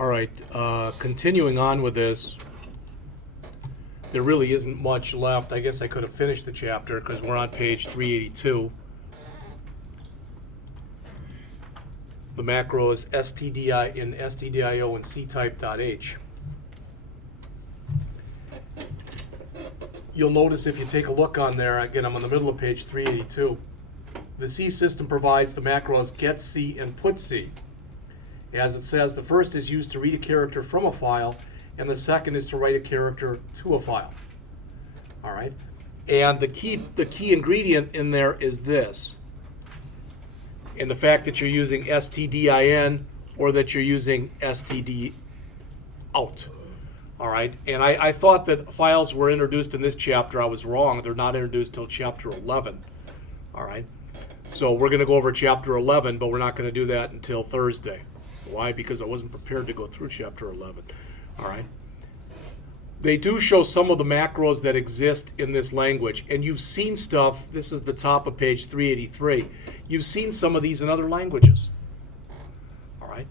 All right, continuing on with this, there really isn't much left. I guess I could have finished the chapter because we're on page 382. The macro is stdi in stdio and ctype.h. You'll notice if you take a look on there, again, I'm in the middle of page 382. The C system provides the macros getC and putC. As it says, the first is used to read a character from a file, and the second is to write a character to a file. All right, and the key ingredient in there is this, and the fact that you're using stdin or that you're using std out. All right, and I thought that files were introduced in this chapter. I was wrong. They're not introduced till chapter 11. All right, so we're going to go over chapter 11, but we're not going to do that until Thursday. Why? Because I wasn't prepared to go through chapter 11. All right. They do show some of the macros that exist in this language, and you've seen stuff. This is the top of page 383. You've seen some of these in other languages. All right.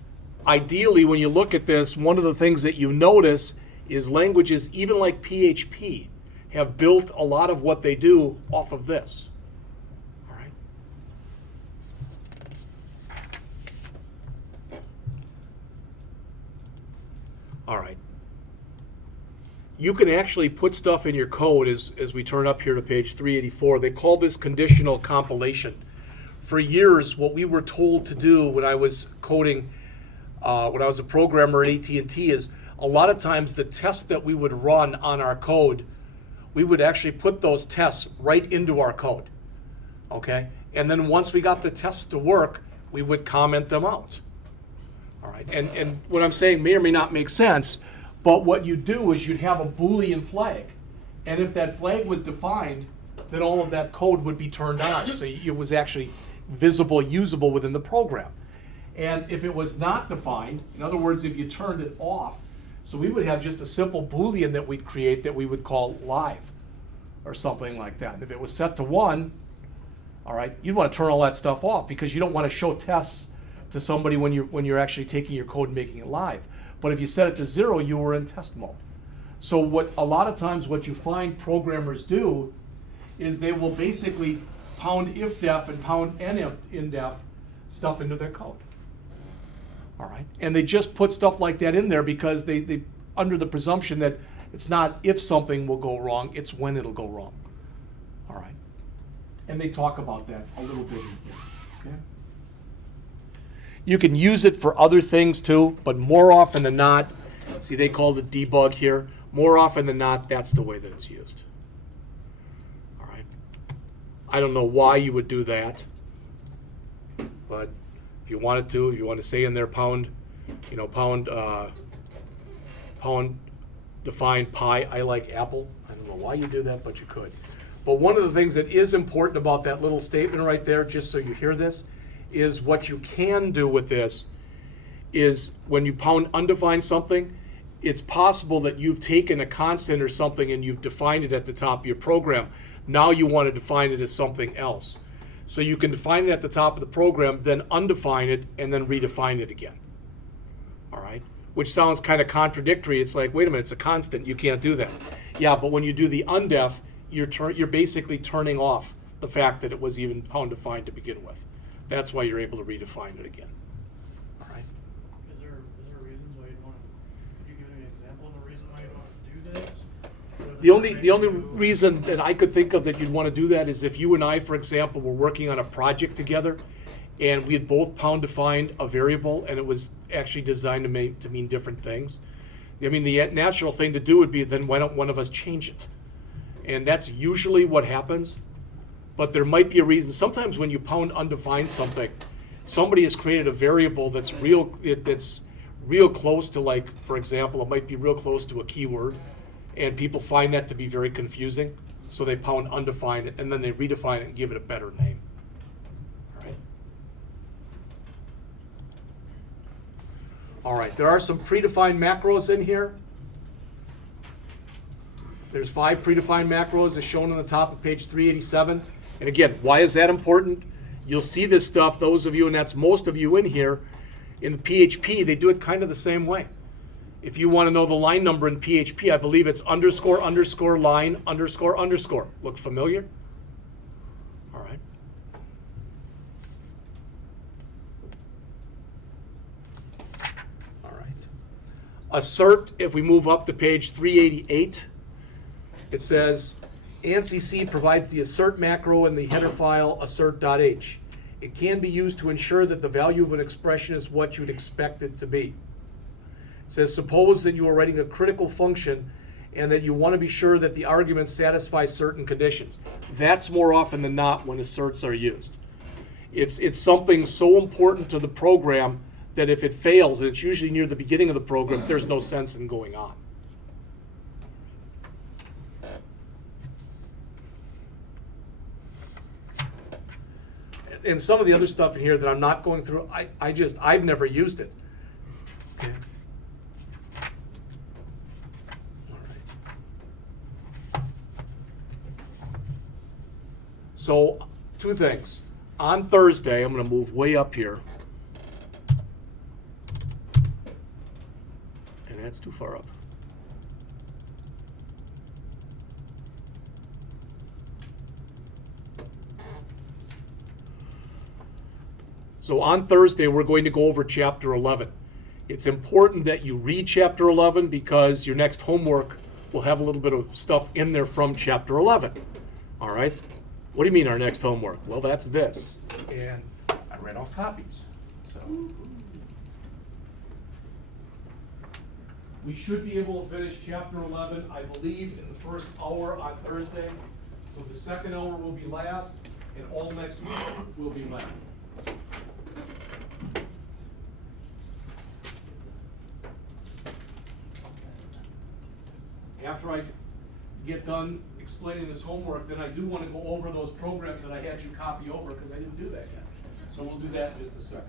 Ideally, when you look at this, one of the things that you notice is languages, even like PHP, have built a lot of what they do off of this. All right. All right. You can actually put stuff in your code as we turn up here to page 384. They call this conditional compilation. For years, what we were told to do when I was coding, when I was a programmer at AT&T, is a lot of times the tests that we would run on our code, we would actually put those tests right into our code, okay? And then once we got the tests to work, we would comment them out. All right, and what I'm saying may or may not make sense, but what you do is you'd have a Boolean flag, and if that flag was defined, then all of that code would be turned on, so it was actually visible, usable within the program. And if it was not defined, in other words, if you turned it off, so we would have just a simple Boolean that we'd create that we would call live, or something like that. And if it was set to 1, all right, you'd want to turn all that stuff off because you don't want to show tests to somebody when you're actually taking your code and making it live. But if you set it to 0, you were in test mode. So what a lot of times what you find programmers do is they will basically pound ifdef and pound nf stuff into their code. All right, and they just put stuff like that in there because they under the presumption that it's not if something will go wrong, it's when it'll go wrong. All right, and they talk about that a little bit in here. Okay. You can use it for other things too, but more often than not, see they call it debug here, more often than not, that's the way that it's used. All right. I don't know why you would do that, but if you wanted to, if you want to say in there pound define pi, I like apple. I don't know why you do that, but you could. But one of the things that is important about that little statement right there, just so you hear this, is what you can do with this is when you pound undefined something, it's possible that you've taken a constant or something and you've defined it at the top of your program. Now you want to define it as something else. So you can define it at the top of the program, then undefine it, and then redefine it again. All right? Which sounds kind of contradictory. It's like, wait a minute, it's a constant. You can't do that. Yeah, but when you do the undef, you're basically turning off the fact that it was even pound defined to begin with. That's why you're able to redefine it again. All right? Is there reasons why you'd want to, could you give me an example of a reason why you'd want to do this? The only reason that I could think of that you'd want to do that is if you and I, for example, were working on a project together and we had both pound defined a variable and it was actually designed to mean different things. I mean, the natural thing to do would be then why don't one of us change it? And that's usually what happens. But there might be a reason. Sometimes when you pound undefined something, somebody has created a variable that's real close to, like, for example, it might be real close to a keyword, and people find that to be very confusing, so they pound undefined, and then they redefine it and give it a better name. All right? All right, there are some predefined macros in here. There's 5 predefined macros as shown on the top of page 387. And again, why is that important? You'll see this stuff, those of you, and that's most of you in here, In PHP, they do it kind of the same way. If you want to know the line number in PHP, I believe it's underscore, underscore, line, underscore, underscore. Look familiar? All right. All right. Assert, if we move up to page 388, it says, ANSI provides the assert macro in the header file assert.h. It can be used to ensure that the value of an expression is what you'd expect it to be. It says, suppose that you are writing a critical function and that you want to be sure that the argument satisfies certain conditions. That's more often than not when asserts are used. It's something so important to the program that if it fails, and it's usually near the beginning of the program, there's no sense in going on. And some of the other stuff in here that I'm not going through, I've never used it. Okay. All right. So, two things. On Thursday, I'm going to move way up here. And that's too far up. So on Thursday, we're going to go over Chapter 11. It's important that you read Chapter 11 because your next homework will have a little bit of stuff in there from Chapter 11. All right? What do you mean our next homework? Well, that's this. And I ran off copies. So we should be able to finish Chapter 11, I believe, in the first hour on Thursday. So the second hour will be lab, and all next week will be lab. After I get done explaining this homework, then I do want to go over those programs that I had you copy over because I didn't do that yet. So we'll do that in just a second.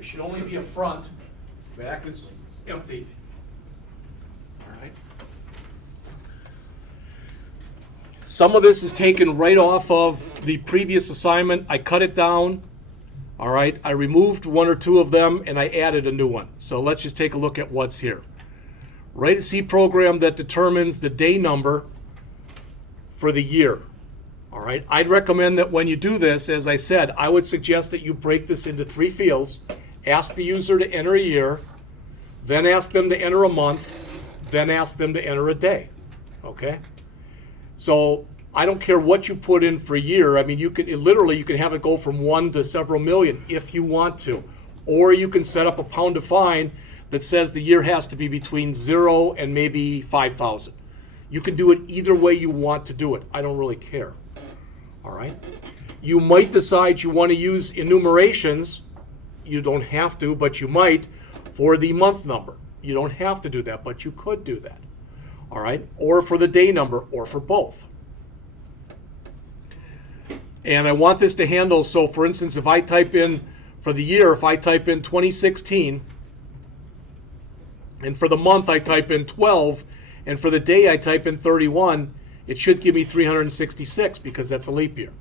Should only be a front, back is empty. All right. Some of this is taken right off of the previous assignment. I cut it down. All right. I removed one or two of them and I added a new one. So let's just take a look at what's here. Write a C program that determines the day number for the year. All right. I'd recommend that when you do this, as I said, I would suggest that you break this into 3 fields. Ask the user to enter a year, then ask them to enter a month, then ask them to enter a day. Okay? So I don't care what you put in for a year. I mean, you can have it go from 1 to several million if you want to. Or you can set up a pound to find that says the year has to be between 0 and maybe 5,000. You can do it either way you want to do it. I don't really care. All right? You might decide you want to use enumerations. You don't have to, but you might, for the month number. You don't have to do that, but you could do that. All right? Or for the day number, or for both. And I want this to handle, so for instance, if I type in, for the year, if I type in 2016, and for the month I type in 12, and for the day I type in 31, it should give me 366 because that's a leap year.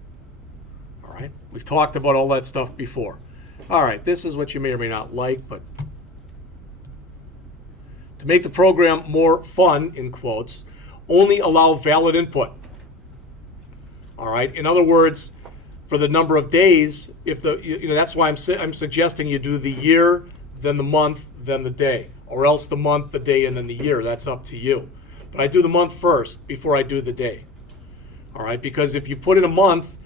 All right? We've talked about all that stuff before. All right, this is what you may or may not like, but to make the program more fun, in quotes, only allow valid input. All right, in other words, for the number of days, if that's why I'm suggesting you do the year, then the month, then the day, or else the month, the day, and then the year. That's up to you. But I do the month first before I do the day. All right, because if you put in a month,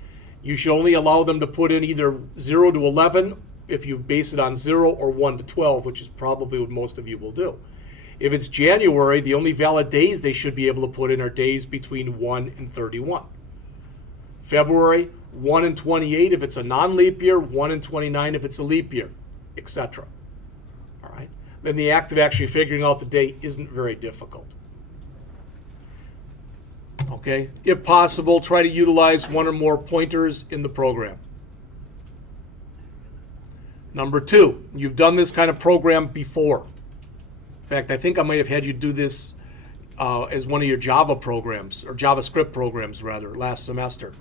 you should only allow them to put in either 0 to 11 if you base it on 0 or 1 to 12, which is probably what most of you will do. If it's January, the only valid days they should be able to put in are days between 1 and 31. February, 1 and 28 if it's a non-leap year, 1 and 29 if it's a leap year, etc. All right? Then the act of actually figuring out the date isn't very difficult. Okay? If possible, try to utilize one or more pointers in the program. Number 2, you've done this kind of program before. In fact, I think I might have had you do this as one of your Java programs, or JavaScript programs rather, last semester.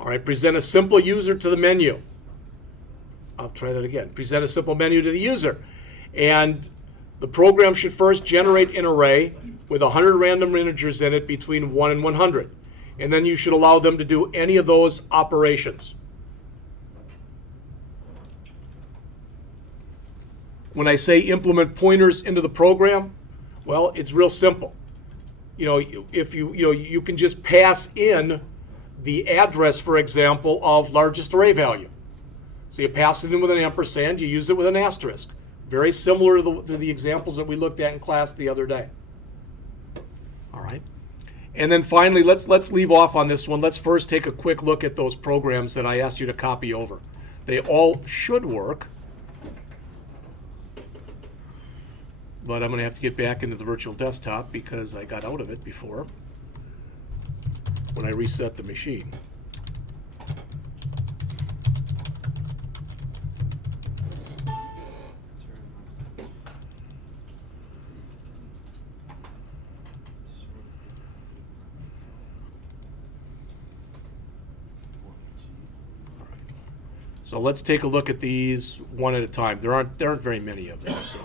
All right, present a simple user to the menu. I'll try that again. Present a simple menu to the user. And the program should first generate an array with 100 random integers in it between 1 and 100. And then you should allow them to do any of those operations. When I say implement pointers into the program, well, it's real simple. If you can just pass in the address, for example, of largest array value. So you pass it in with an ampersand, you use it with an asterisk. Very similar to the examples that we looked at in class the other day. All right. And then finally, let's leave off on this one. Let's first take a quick look at those programs that I asked you to copy over. They all should work. But I'm going to have to get back into the virtual desktop because I got out of it before when I reset the machine. So let's take a look at these one at a time. There aren't very many of them. So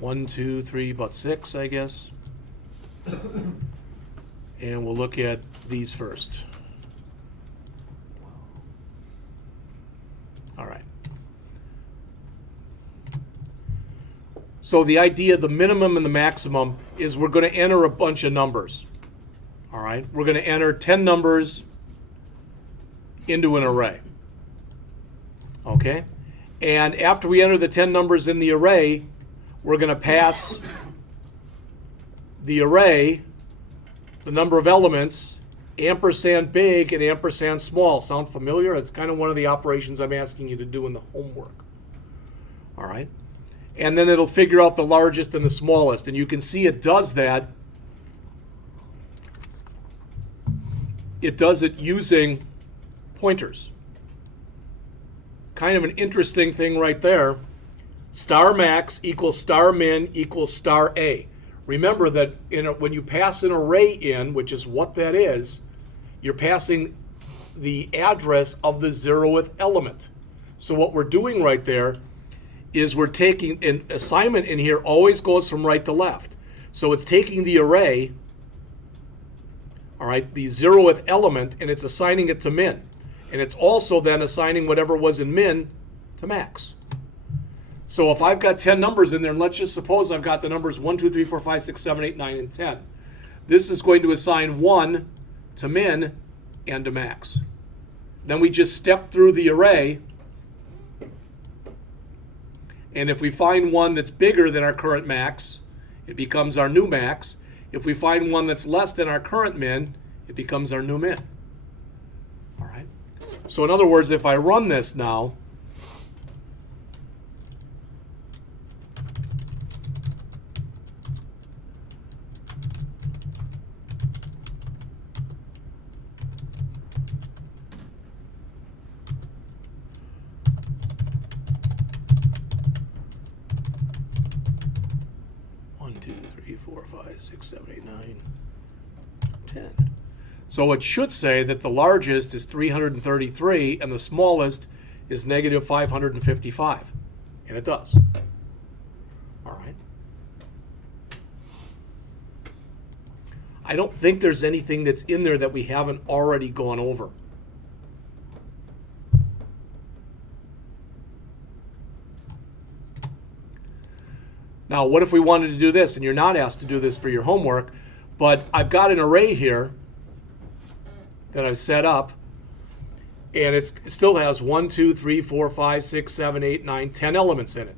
1, 2, 3, about 6, I guess. And we'll look at these first. All right. So the idea, the minimum and the maximum, is we're going to enter a bunch of numbers. All right. We're going to enter 10 numbers into an array. Okay? And after we enter the 10 numbers in the array, we're going to pass the array, the number of elements, ampersand big and ampersand small. Sound familiar? It's kind of one of the operations I'm asking you to do in the homework. All right? And then it'll figure out the largest and the smallest. And you can see it does that. It does it using pointers. Kind of an interesting thing right there. Star max equals star min equals star A. Remember that when you pass an array in, which is what that is, you're passing the address of the 0th element. So what we're doing right there is we're taking, an assignment in here always goes from right to left. So it's taking the array, all right, the 0th element, and it's assigning it to min. And it's also then assigning whatever was in min to max. So if I've got 10 numbers in there, and let's just suppose I've got the numbers 1, 2, 3, 4, 5, 6, 7, 8, 9, and 10. This is going to assign 1 to min and to max. Then we just step through the array. And if we find one that's bigger than our current max, it becomes our new max. If we find one that's less than our current min, it becomes our new min. All right. So in other words, if I run this now, one, 2, 3, 4, 5, 6, 7, 8, 9, 10. So it should say that the largest is 333 and the smallest is negative 555. And it does. All right. I don't think there's anything that's in there that we haven't already gone over. Now, what if we wanted to do this? And you're not asked to do this for your homework, but I've got an array here that I've set up, and it still has 1, 2, 3, 4, 5, 6, 7, 8, 9, 10 elements in it.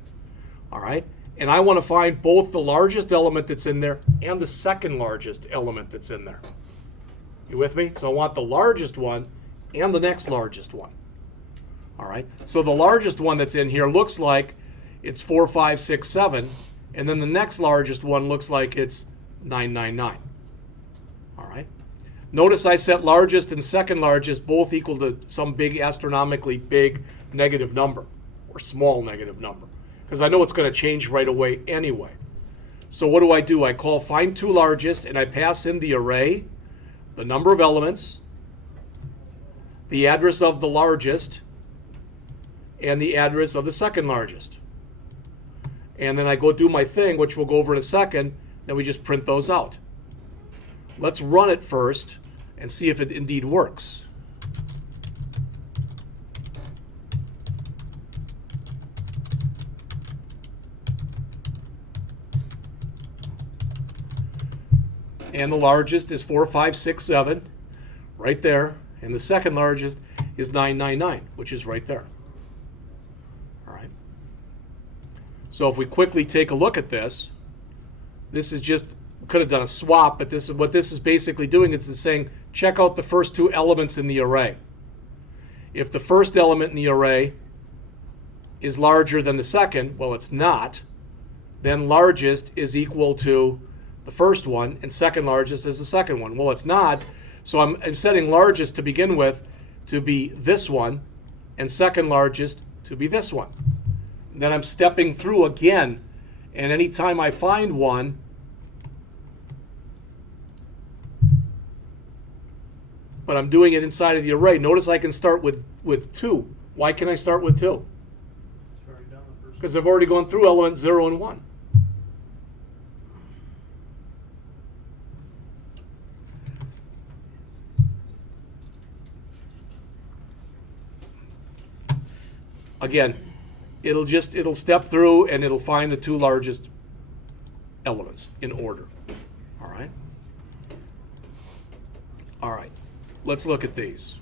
All right? And I want to find both the largest element that's in there and the second largest element that's in there. You with me? So I want the largest one and the next largest one. All right? So the largest one that's in here looks like it's 4, 5, 6, 7, and then the next largest one looks like it's 999. All right? Notice I set largest and second largest both equal to some big, astronomically big negative number, or small negative number, because I know it's going to change right away anyway. So what do? I call find two largest, and I pass in the array, the number of elements, the address of the largest, and the address of the second largest. And then I go do my thing, which we'll go over in a second, then we just print those out. Let's run it first and see if it indeed works. And the largest is 4, 5, 6, 7, right there. And the second largest is 999, which is right there. All right. So if we quickly take a look at this, this is just, could have done a swap, but this is what this is basically doing. It's saying, check out the first two elements in the array. If the first element in the array is larger than the second, well, it's not, then largest is equal to the first one, and second largest is the second one. Well, it's not, so I'm setting largest to begin with to be this one, and second largest to be this one. And then I'm stepping through again, and anytime I find one, but I'm doing it inside of the array. Notice I can start with 2. Why can I start with 2? Because I've already gone through elements 0 and 1. Again, it'll step through and it'll find the two largest elements in order. All right? All right. Let's look at these.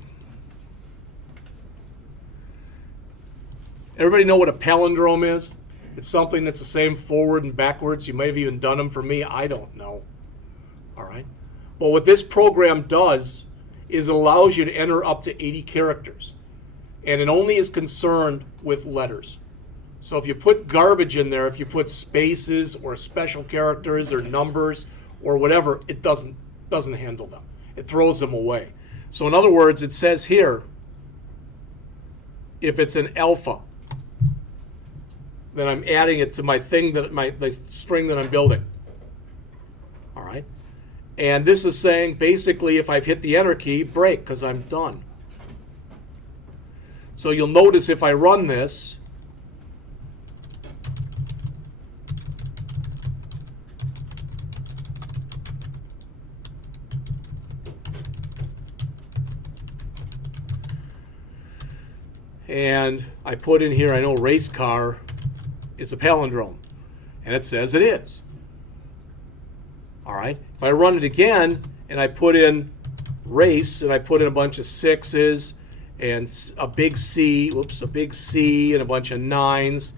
Everybody know what a palindrome is? It's something that's the same forward and backwards. You may have even done them for me. I don't know. All right? But what this program does is it allows you to enter up to 80 characters. And it only is concerned with letters. So if you put garbage in there, if you put spaces or special characters or numbers or whatever, it doesn't handle them. It throws them away. So in other words, it says here, if it's an alpha, then I'm adding it to my thing the string that I'm building. All right? And this is saying basically if I've hit the enter key, break, because I'm done. So you'll notice if I run this, and I put in here, I know race car is a palindrome, and it says it is. All right. If I run it again and I put in race and I put in a bunch of 6s and a big C and a bunch of 9s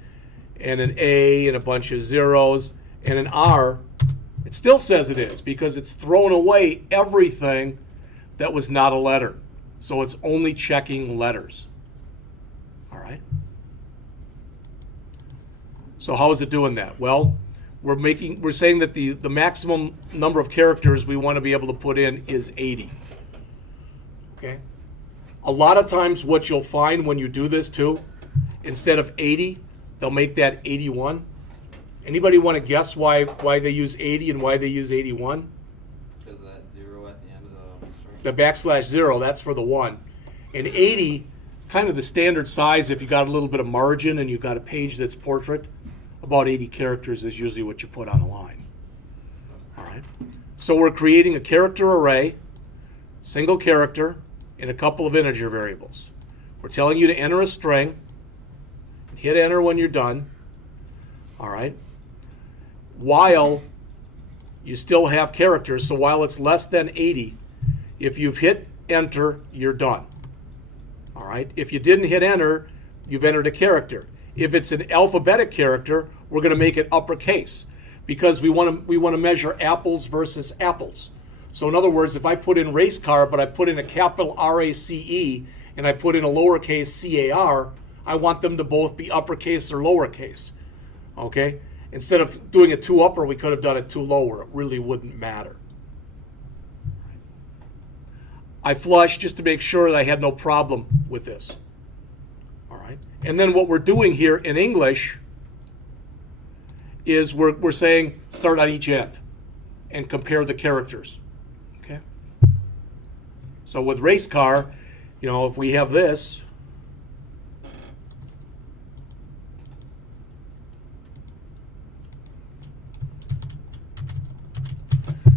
and an A and a bunch of 0s and an R, it still says it is because it's thrown away everything that was not a letter. So it's only checking letters. All right. So how is it doing that? Well, we're saying that the maximum number of characters we want to be able to put in is 80. Okay? A lot of times what you'll find when you do this too, instead of 80, they'll make that 81. Anybody want to guess why they use 80 and why they use 81? Because of that 0 at the end of the string. The /0, that's for the 1. And 80 is kind of the standard size if you got a little bit of margin and you've got a page that's portrait. About 80 characters is usually what you put on a line. All right. So we're creating a character array, single character, and a couple of integer variables. We're telling you to enter a string. Hit enter when you're done. All right. While you still have characters, so while it's less than 80, if you've hit enter, you're done. All right. If you didn't hit enter, you've entered a character. If it's an alphabetic character, we're going to make it uppercase because we want to measure apples versus apples. So in other words, if I put in race car, but I put in a capital RACE and I put in a lowercase CAR, I want them to both be uppercase or lowercase. Okay? Instead of doing it too upper, we could have done it too lower. It really wouldn't matter. I flushed just to make sure that I had no problem with this. All right. And then what we're doing here in English is we're saying start on each end and compare the characters. Okay. So with race car, if we have this,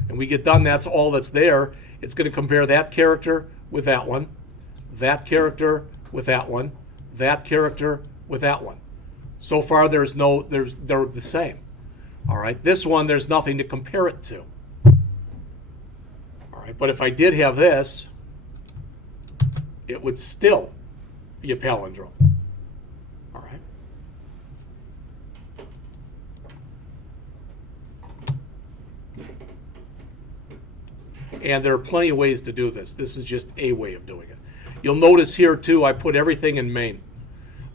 and we get done, that's all that's there. It's going to compare that character with that one, that character with that one, that character with that one. So far, they're the same. All right, this one, there's nothing to compare it to. All right, but if I did have this, it would still be a palindrome. All right. And there are plenty of ways to do this. This is just a way of doing it. You'll notice here, too, I put everything in main.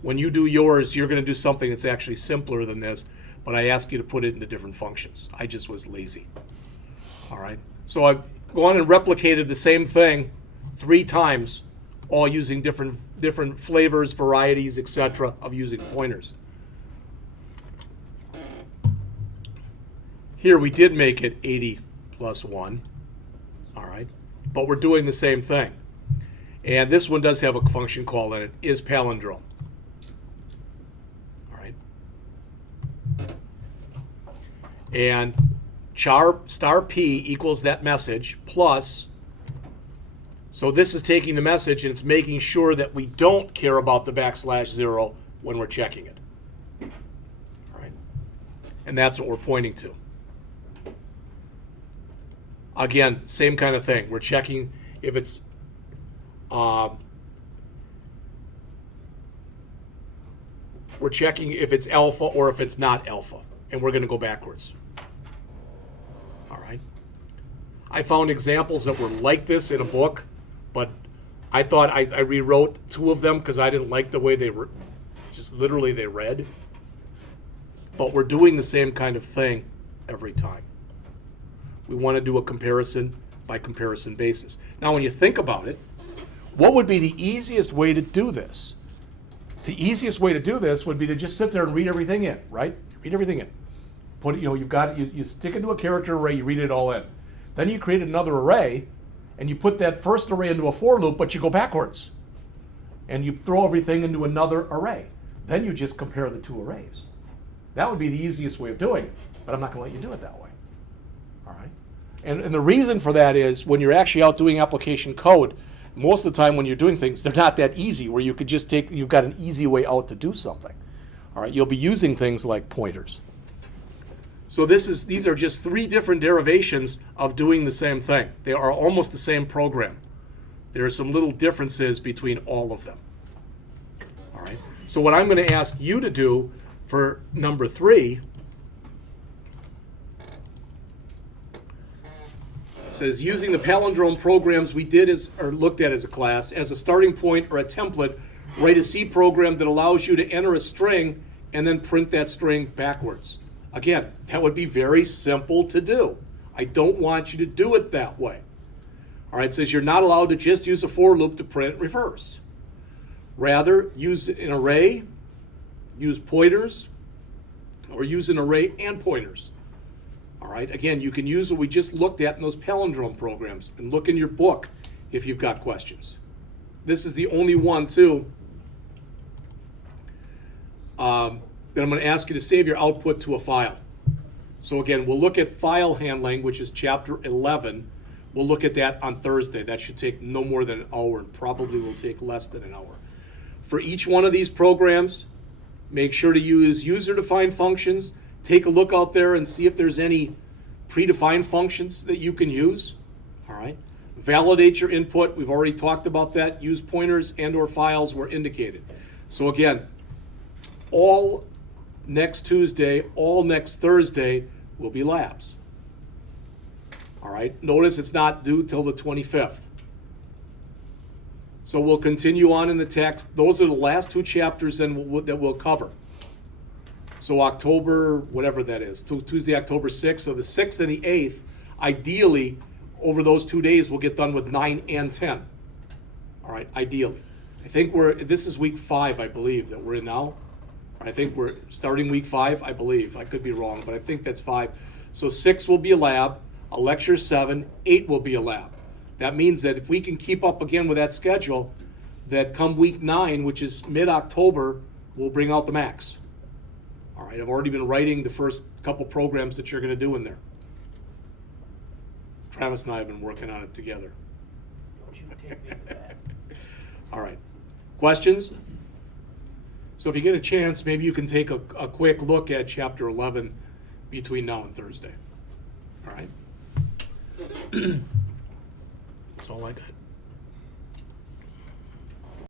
When you do yours, you're going to do something that's actually simpler than this, but I ask you to put it into different functions. I just was lazy. All right? So I've gone and replicated the same thing 3 times, all using different flavors, varieties, etc., of using pointers. Here we did make it 80 plus 1. All right, but we're doing the same thing. And this one does have a function call in it, is palindrome. All right. And star P equals that message plus, so this is taking the message and it's making sure that we don't care about the \0 when we're checking it. All right. And that's what we're pointing to. Again, same kind of thing. We're checking if it's alpha or if it's not alpha, and we're going to go backwards. All right. I found examples that were like this in a book, but I thought I rewrote 2 of them because I didn't like the way they were. Just literally they read. But we're doing the same kind of thing every time. We want to do a comparison by comparison basis. Now, when you think about it, what would be the easiest way to do this? The easiest way to do this would be to just sit there and read everything in, right? Read everything in. Put, you stick into a character array, you read it all in. Then you create another array, and you put that first array into a for loop, but you go backwards. And you throw everything into another array. Then you just compare the 2 arrays. That would be the easiest way of doing it, but I'm not going to let you do it that way. All right. And the reason for that is when you're actually out doing application code, most of the time when you're doing things, they're not that easy where you could just you've got an easy way out to do something. All right. You'll be using things like pointers. So these are just 3 different derivations of doing the same thing. They are almost the same program. There are some little differences between all of them. All right. So what I'm going to ask you to do for number 3 says using the palindrome programs we did looked at as a class as a starting point or a template, write a C program that allows you to enter a string and then print that string backwards. Again, that would be very simple to do. I don't want you to do it that way. All right, it says you're not allowed to just use a for loop to print reverse. Rather, use an array, use pointers, or use an array and pointers. All right, again, you can use what we just looked at in those palindrome programs and look in your book if you've got questions. This is the only one, too, that I'm going to ask you to save your output to a file. So again, we'll look at file handling, which is chapter 11. We'll look at that on Thursday. That should take no more than an hour and probably will take less than an hour. For each one of these programs, make sure to use user-defined functions. Take a look out there and see if there's any predefined functions that you can use. All right. Validate your input. We've already talked about that. Use pointers and or files where indicated. So again, all next Tuesday, all next Thursday will be labs. All right, notice it's not due till the 25th. So we'll continue on in the text. Those are the last two chapters then that we'll cover. So October, whatever that is, Tuesday, October 6th, so the 6th and the 8th, ideally, over those 2 days, we'll get done with 9 and 10. All right, ideally. I think this is week 5, I believe, that we're in now. I think we're starting week 5, I believe. I could be wrong, but I think that's 5. So 6 will be a lab, a lecture 7, 8 will be a lab. That means that if we can keep up again with that schedule, that come week 9, which is mid-October, we'll bring out the max. All right, I've already been writing the first couple programs that you're going to do in there. Travis and I have been working on it together. Don't you take me to that. All right. Questions? So if you get a chance, maybe you can take a quick look at chapter 11 between now and Thursday. All right? That's all I got.